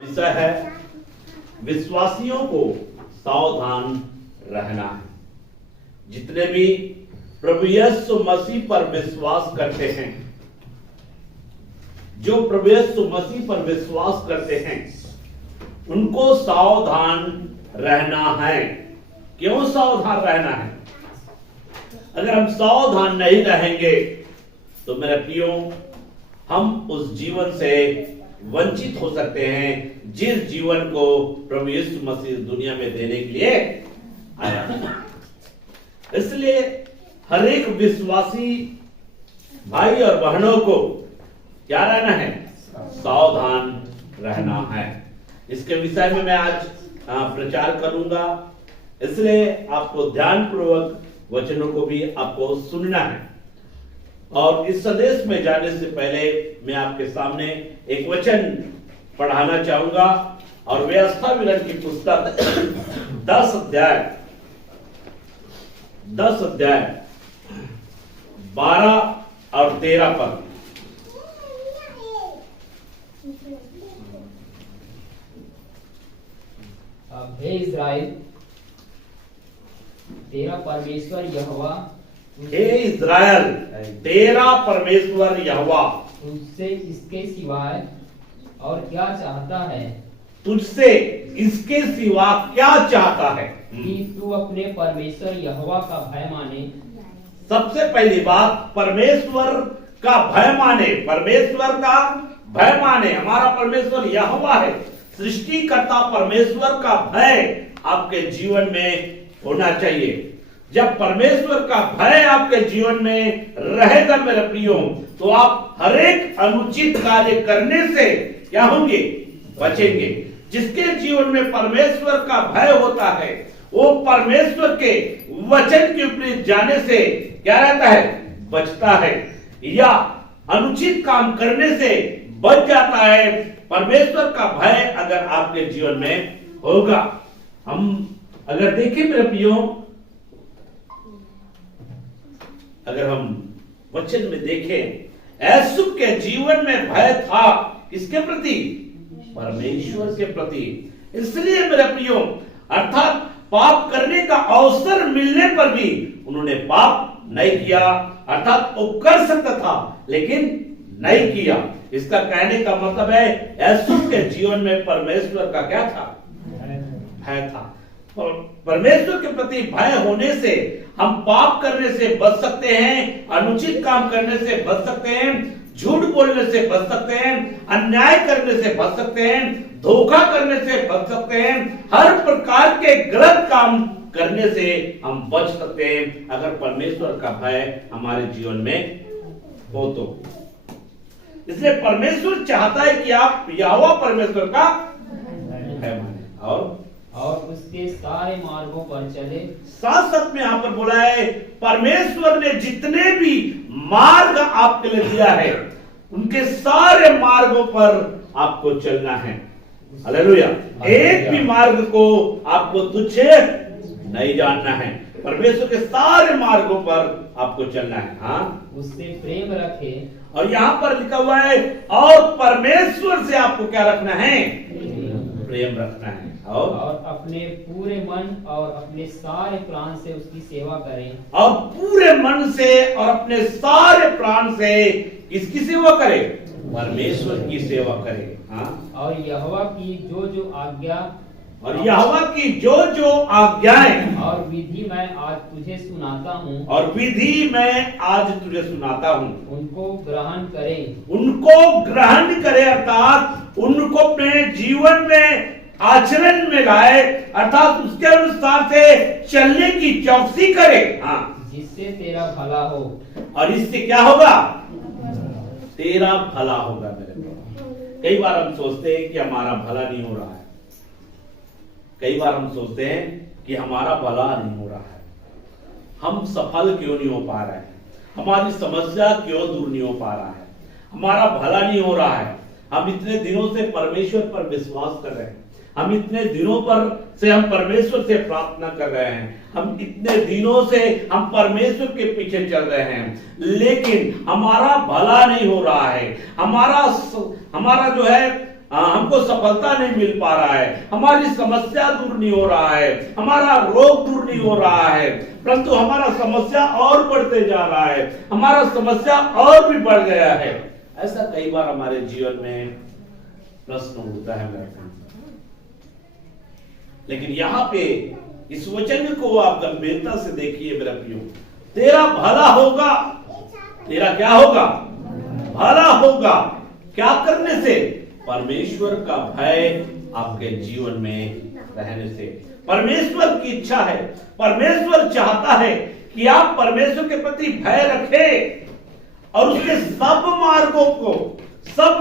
विषय है विश्वासियों को सावधान रहना है। जितने भी प्रभु यीशु मसीह पर विश्वास करते हैं, जो प्रभु यीशु मसीह पर विश्वास करते हैं, उनको सावधान रहना है। क्यों सावधान रहना है? अगर हम सावधान नहीं रहेंगे तो मेरे प्रियो, हम उस जीवन से वंचित हो सकते हैं जिस जीवन को प्रभु यीशु मसीह दुनिया में देने के लिए आया। इसलिए हर एक विश्वासी भाई और बहनों को क्या रहना है? सावधान रहना है। इसके विषय में मैं आज प्रचार करूंगा, इसलिए आपको ध्यानपूर्वक वचनों को भी आपको सुनना है। और इस संदेश में जाने से पहले मैं आपके सामने एक वचन पढ़ाना चाहूंगा, और व्यवस्था विवरण की पुस्तक 10 अध्याय 12 और 13 पर। हे इस्राएल, तेरा परमेश्वर यहोवा, हे इस्राएल, तेरा परमेश्वर यहोवा तुझसे इसके सिवाय और क्या चाहता है तुझसे इसके सिवा क्या चाहता है कि तू अपने परमेश्वर यहोवा का भय माने। सबसे पहली बात, परमेश्वर का भय माने। परमेश्वर का भय माने। हमारा परमेश्वर यहोवा है, सृष्टिकर्ता परमेश्वर का भय आपके जीवन में होना चाहिए। जब परमेश्वर का भय आपके जीवन में रहेगा मेरे प्रियो, तो आप हर एक अनुचित कार्य करने से क्या होंगे? बचेंगे। जिसके जीवन में परमेश्वर का भय होता है, वो परमेश्वर के वचन के ऊपर जाने से क्या रहता है? बचता है, या अनुचित काम करने से बच जाता है। परमेश्वर का भय अगर आपके जीवन में होगा, हम अगर देखें मेरे प्रियो, अगर हम वचन में देखें, यूसुफ के जीवन में भय था किसके प्रति? परमेश्वर के प्रति। इसलिए मेरे प्रियो, अर्थात पाप करने का अवसर मिलने पर भी उन्होंने पाप नहीं किया। अर्थात वो कर सकता था लेकिन नहीं किया। इसका कहने का मतलब है यूसुफ के जीवन में परमेश्वर का क्या था? भय था। परमेश्वर के प्रति भय होने से हम पाप करने से बच सकते हैं, अनुचित काम करने से बच सकते हैं, झूठ बोलने से बच सकते हैं, अन्याय करने से बच सकते हैं, धोखा करने से बच सकते हैं, हर प्रकार के गलत काम करने से हम बच सकते हैं अगर परमेश्वर का भय हमारे जीवन में हो तो। इसलिए परमेश्वर चाहता है कि आप यहोवा परमेश्वर का भय माने और उसके सारे मार्गों पर चले। साथ साथ में यहां पर बोला है, परमेश्वर ने जितने भी मार्ग आपके लिए दिया है, उनके सारे मार्गों पर आपको चलना है। हालेलुया। एक भी मार्ग को आपको तुच्छ नहीं जानना है। परमेश्वर के सारे मार्गों पर आपको चलना है। हाँ, उससे प्रेम रखे। और यहां पर लिखा हुआ है, और परमेश्वर से आपको क्या रखना है? प्रेम रखना है। और अपने पूरे मन और अपने सारे प्राण से उसकी सेवा करें। और पूरे मन से और अपने सारे प्राण से किसकी सेवा करें? परमेश्वर की सेवा करें। हाँ, और यहोवा की जो जो आज्ञा और यहोवा की जो जो आज्ञाएं और विधि मैं आज तुझे सुनाता हूँ, और विधि मैं आज तुझे सुनाता हूँ, उनको ग्रहण करें। उनको ग्रहण करे, अर्थात उनको अपने जीवन में आचरण में लाए, अर्थात उसके अनुसार से चलने की चौकसी करे। हाँ, जिससे तेरा भला हो। और इससे क्या होगा? तेरा भला होगा। मेरे को कई बार हम सोचते हैं कि हमारा भला नहीं हो रहा है। कई बार हम सोचते हैं कि हमारा भला नहीं हो रहा है, हम सफल क्यों नहीं हो पा रहे हैं, हमारी समस्या क्यों दूर नहीं हो पा रहा है, हमारा भला नहीं हो रहा है। हम इतने दिनों से परमेश्वर पर विश्वास कर रहे हैं, हम इतने दिनों पर से हम परमेश्वर से प्रार्थना कर रहे हैं, हम इतने दिनों से हम परमेश्वर के पीछे चल रहे हैं, लेकिन हमारा भला नहीं हो रहा है। हमारा जो है हमको सफलता नहीं मिल पा रहा है, हमारी समस्या दूर नहीं हो रहा है, हमारा रोग दूर नहीं हो रहा है, परंतु हमारा समस्या और बढ़ते जा रहा है, हमारा समस्या और भी बढ़ गया है। ऐसा कई बार हमारे जीवन में प्रश्न उठता है मेरे फ्रेंड। लेकिन यहाँ पे इस वचन को आप गंभीरता से देखिए मेरे प्रियो, तेरा भला होगा। तेरा क्या होगा? भला होगा। क्या करने से? परमेश्वर का भय आपके जीवन में रहने से। परमेश्वर की इच्छा है, परमेश्वर चाहता है कि आप परमेश्वर के प्रति भय रखें और उसके सब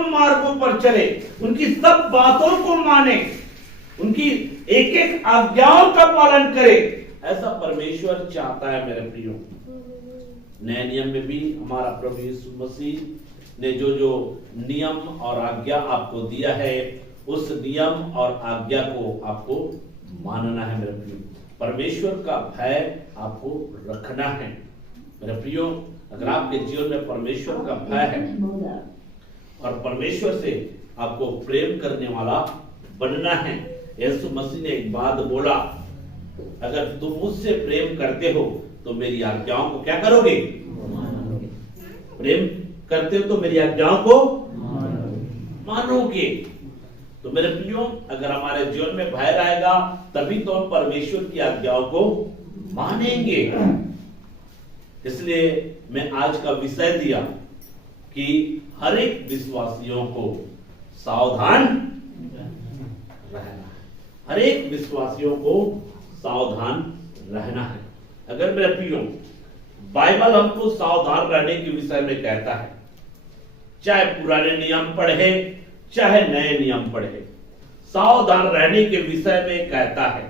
मार्गों पर चले, उनकी सब बातों को माने, उनकी एक एक आज्ञाओं का पालन करे। ऐसा परमेश्वर चाहता है मेरे प्रियो। नए नियम में भी हमारा प्रभु यीशु मसीह ने जो जो नियम और आज्ञा आपको दिया है, उस नियम और आज्ञा को आपको मानना है मेरे प्रियो। परमेश्वर का भय आपको रखना है मेरे प्रियो। अगर आपके जीवन में परमेश्वर का भय है और परमेश्वर से आपको प्रेम करने वाला बनना है, यीशु मसीह ने एक बात बोला, अगर तुम मुझसे प्रेम करते हो तो मेरी आज्ञाओं को क्या करोगे? प्रेम करते हो तो मेरी आज्ञाओं को मानोगे। तो मेरे प्रियो, अगर हमारे जीवन में भय रहेगा तभी तो हम परमेश्वर की आज्ञाओं को मानेंगे। इसलिए मैं आज का विषय दिया कि हर एक विश्वासियों को सावधान रहना है। हर एक विश्वासियों को सावधान रहना है। अगर मेरे प्रियो, बाइबल हमको सावधान रहने के विषय में कहता है, चाहे पुराने नियम पढ़े चाहे नए नियम पढ़े, सावधान रहने के विषय में कहता है।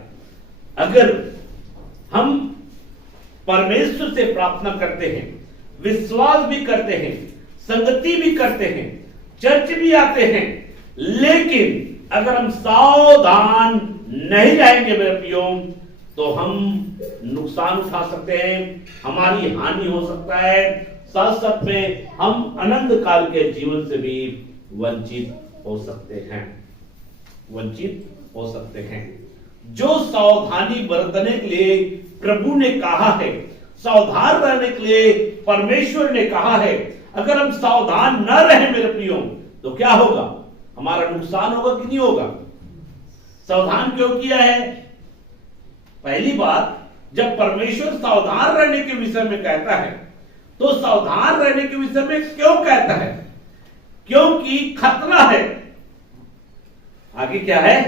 अगर हम परमेश्वर से प्रार्थना करते हैं, विश्वास भी करते हैं, संगति भी करते हैं, चर्च भी आते हैं, लेकिन अगर हम सावधान नहीं रहेंगे मेरे प्रियो, तो हम नुकसान उठा सकते हैं, हमारी हानि हो सकता है, साथ साथ में हम अनंत काल के जीवन से भी वंचित हो सकते हैं। जो सावधानी बरतने के लिए प्रभु ने कहा है, सावधान रहने के लिए परमेश्वर ने कहा है, अगर हम सावधान न रहे मेरे प्रियो तो क्या होगा? हमारा नुकसान होगा कि नहीं होगा? सावधान क्यों किया है? पहली बात, जब परमेश्वर सावधान रहने के विषय में कहता है तो सावधान रहने के विषय में क्यों कहता है? क्योंकि खतरा है। आगे क्या है?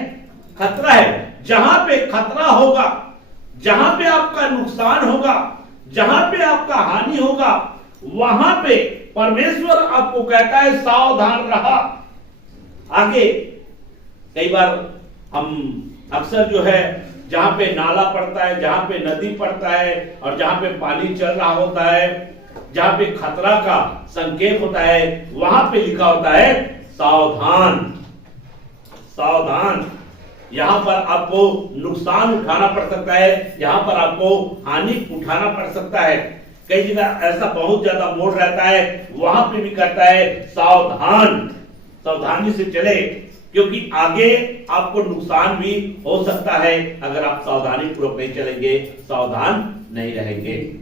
खतरा है। जहां पे खतरा होगा, जहां पे आपका नुकसान होगा, जहां पे आपका हानि होगा, वहां पे परमेश्वर आपको कहता है सावधान रहा। आगे कई बार हम अक्सर जो है, जहां पे नाला पड़ता है, जहां पे नदी पड़ता है और जहां पे पानी चल रहा होता है, जहां पे खतरा का संकेत होता है, वहां पे लिखा होता है सावधान। सावधान। यहां पर आपको नुकसान उठाना पड़ सकता है, यहां पर आपको हानि उठाना पड़ सकता है। कई जगह ऐसा बहुत ज्यादा मोड़ रहता है, वहां पे भी कहता है सावधान। सावधानी से चले, क्योंकि आगे आपको नुकसान भी हो सकता है अगर आप सावधानी पूर्वक नहीं चलेंगे, सावधान नहीं रहेंगे।